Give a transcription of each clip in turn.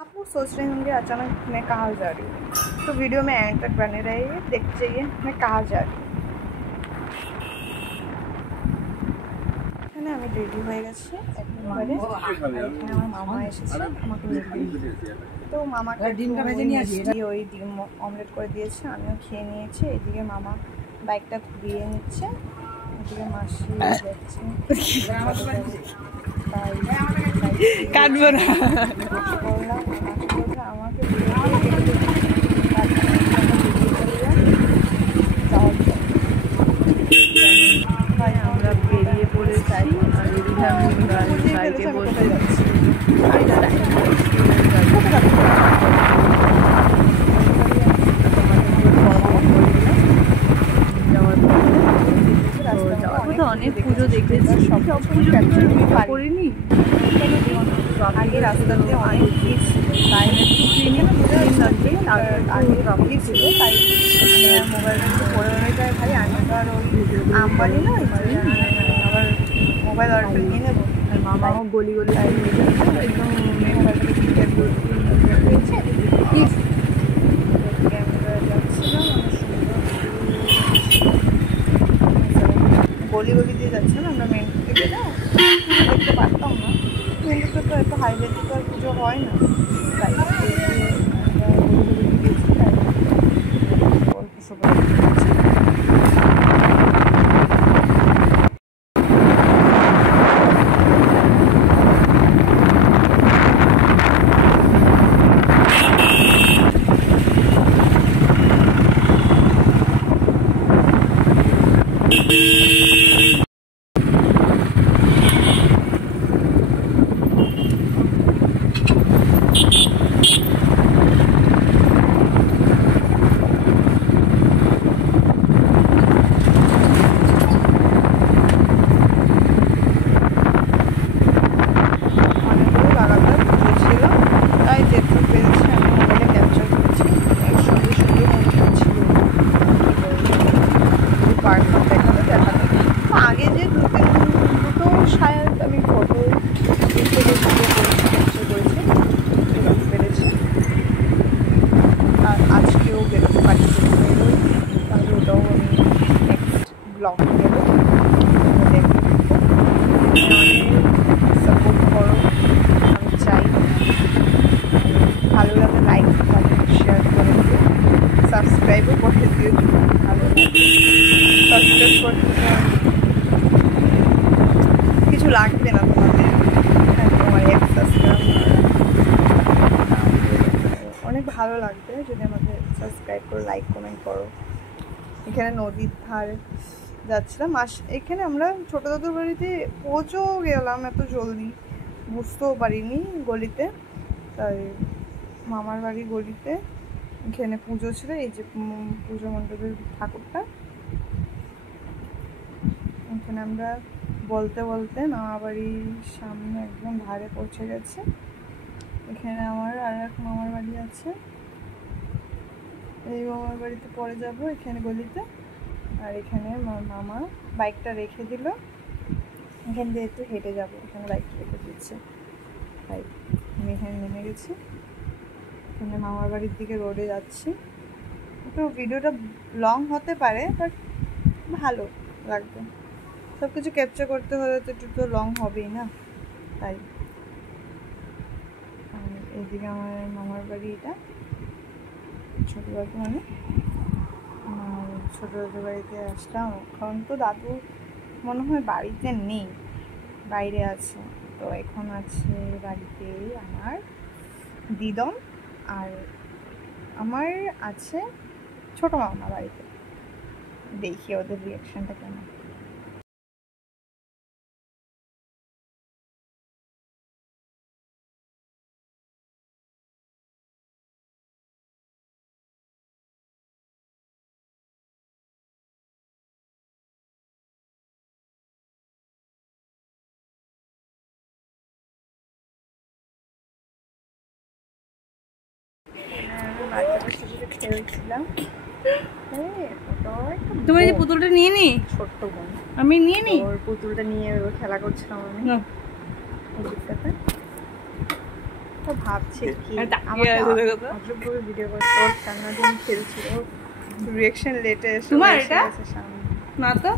आप लोग सोच रहे होंगे अचानक मैं कहाँ जा रही हूँ, तो वीडियो में एंड तक बने रहिए, देखते जाइए मैं कहाँ जा रही हूँ। এখানে আমি রেডি হয়ে গেছি একেবারে, এখানে আমার মামা এসেছে আমাকে নিতে। তো মামাকে ডিমটা ভেজে নিয়ে আসি, ওই ডিম অমলেট করে দিয়েছে, আমিও খেয়ে নিয়েছি। এদিকে মামা বাইকটা ঘুরিয়ে নিচ্ছে, এদিকে মাসি যাচ্ছে, তাই কাটবো না বললাম আমাকে ভাই আমরা বেরিয়ে পড়েছি আর বাইকে বসে যাচ্ছি। অনেক পুজো দেখেছি, সব পুজো করিনি। আগে রাস্তাতে অনেক ভিড় ছিল, তাই ভিড় ছিল, তাই মোবাইলটা পরে যায়। ভাই আমি তো আর ওই আম্বানি না, আবার মোবাইল অর্ডার নিয়ে নেবো। আর মামাও গলি গলি একদম গলি গলি দিয়ে যাচ্ছিলাম আমরা, মেন থেকে না দেখতে পারতাম না, মেন থেকে তো এত হাইওয়ে তো আর পুজো হয় না, তাই অল্প সবাই আগে যে দুটো শায়দ আমি ফটো পেরেছি, আর আজকেও বেরোতে পারছি, তাহলে ওটাও আমি নেক্সট ব্লগ দেবো। সাপোর্ট করো, আমি চাই। ভালো লাগে লাইক কমেন্ট শেয়ার করে দিও, সাবস্ক্রাইবও করে দিও, ভালো লাগে সাবস্ক্রাইব করতে কিছু লাগবে না তোমাদের, তোমার এক সাবস্ক্রাইব অনেক ভালো লাগবে যদি আমাকে সাবস্ক্রাইব করো, লাইক কমেন্ট করো। এখানে নদীর ধারে যাচ্ছিলাম, এখানে আমরা ছোটো দাদুর বাড়িতে পৌঁছেও গেলাম এত জলদি, বুঝতেও পারিনি গলিতে। তাই মামার বাড়ি গলিতে এখানে পুজো ছিল, এই যে পুজো মণ্ডপের ঠাকুরটা, এখানে আমরা বলতে বলতে মামা বাড়ির সামনে একদম ধারে পৌঁছে গেছে। এখানে আমার আর এক মামার বাড়ি আছে, এই মামার বাড়িতে পরে যাব এখানে গলিতে। আর এখানে মামা বাইকটা রেখে দিল, এখান দিয়ে একটু হেঁটে যাবো, এখানে বাইকটা রেখে দিচ্ছে, তাই আমি এখানে নেমে গেছি। এখানে মামার বাড়ির দিকে রোডে যাচ্ছি। একটু ভিডিওটা লং হতে পারে, বাট ভালো লাগবে, সব কিছু ক্যাপচার করতে হলে তো একটু তো লং হবেই না, তাই। এইদিকে আমার মামার বাড়ি, এটা ছোটো দাদু, মানে ছোটো দাদুর বাড়িতে আসলাম। এখন তো দাদু মনে হয় বাড়িতে নেই, বাইরে আছে। তো এখন আছে বাড়িতে আমার দিদন, আর আমার আছে ছোটো মামা বাড়িতে। দেখি ওদের রিয়াকশানটা কেমন। খেলছিলাম, তুমি যে পুতুলটা নিয়ে নি, ছোট্ট বোন আমি নিয়ে নি, ওর পুতুলটা নিয়ে খেলা করছিলাম আমি। তো ভাবছে কি তাকিয়ে আছে দেখো তো। আমাকে ভিডিও করতে ওর ঠান্ডা দিন খেলছিল রিয়েকশন লেটে এসে তোমার বসে এটা? আছে সামনে। না তো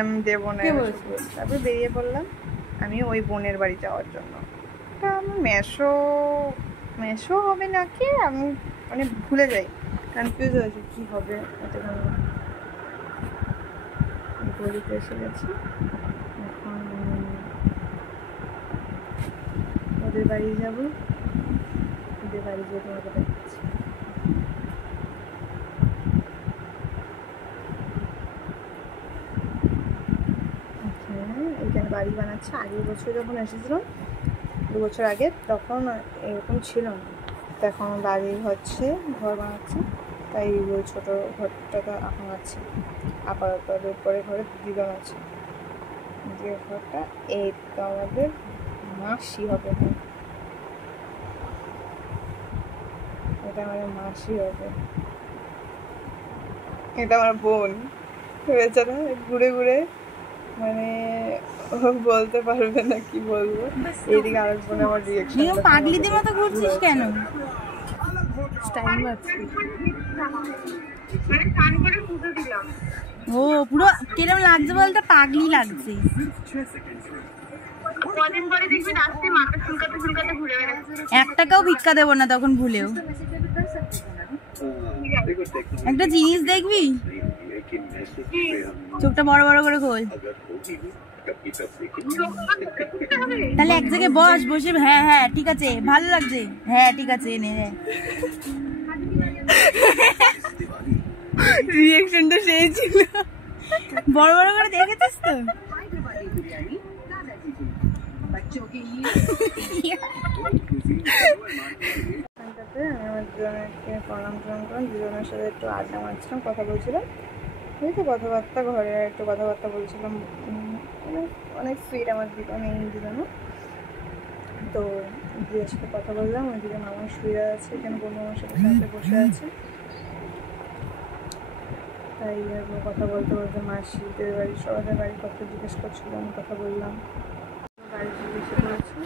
আমি দেবো না কে এবার বলেছে? শুধু। তারপর বেরিয়ে পড়লাম আমি ওই বোনের বাড়ি যাওয়ার জন্য। তা আমি মেশো হবে নাকি আমি মানে ভুলে যাই, কনফিউজ হয়েছে কী হবে এতক্ষণ। গলিতে এসে গেছি এখন, ওদের বাড়ি যাব, ওদের বাড়ি যেয়ে তোমাকে দেখাচ্ছি। এখানে বাড়ি বানাচ্ছে, আগের বছর যখন এসেছিলাম 2 বছর আগে তখন এরকম ছিল না, তখন বাড়ি হচ্ছে ঘর বানাচ্ছে, তাই ওই ছোটো ঘরটা এখন আছে আপাতত। উপরে ঘরে 2 জন আছে, যে ঘরটা এই তো আমাদের মাসি হবে, এটা আমাদের মাসি হবে, এটা আমার বোন। বেচারা ঘুরে ঘুরে মানে ও বলতে পারবে না কি বলবো। এইদিকে আরেক বোন আমার রিয়েকশন পাগলিদের মতো ঘুরছিস কেন? টাইম আছে। ও পুরো কিরম লাগছে বলতে, পাগলি লাগছে। একটাকেও ভিক্ষা দেবো না তখন ভুলেও। একটা জিনিস দেখবি, চোখটা বড় বড় করে খোল, তাহলে এক জায়গায় বসে হ্যাঁ হ্যাঁ ঠিক আছে ভালো লাগছে, হ্যাঁ ঠিক আছে এনে হ্যাঁ। রিয়েকশনটা সেই ছিল, বড় বড় করে দেখেছিস তো। আমি আমার দুজনকে প্রণাম করলাম, দুজনের সাথে একটু আড্ডা মারছিলাম, কথা বলছিলাম, এই তো কথাবার্তা, ঘরে একটু কথাবার্তা বলছিলাম। অনেক সুইট আমার দুজনও। তো দিদির সাথে কথা বললাম, ওইদিকে মামা শুয়ে আছে, এখানে বোন মামার সাথে সাথে বসে আছে, তাই কথা বলতে বলতে মাসিদের বাড়ি সবাই বাড়ির কথা জিজ্ঞেস করছিলো, আমি কথা বললাম। বাড়িতে এসে পড়েছি,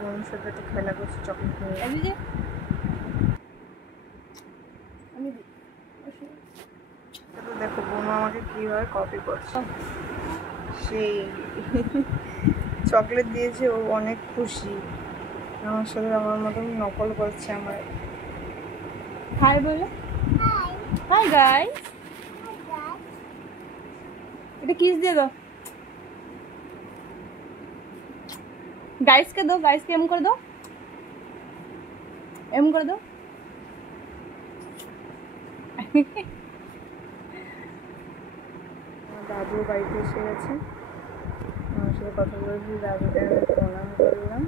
বোনের সাথে একটু খেলা করছি, চকলেট খেয়ে। দেখো বোন আমাকে কীভাবে কপি করছে, সেই চকলেট দিয়েছে, ও অনেক খুশি, আমার সাথে আমার মতন নকল করছে আমার। হাই বলো, হাই গাইস, এটা কিস দিয়ে দাও, গাইসকে দাও, গাইসকে এম করে দাও, এম করে দাও। দাদু বাড়িতে এসে গেছে, আমার সাথে কথা বলেছি, দাদুকে আমি প্রণাম করলাম।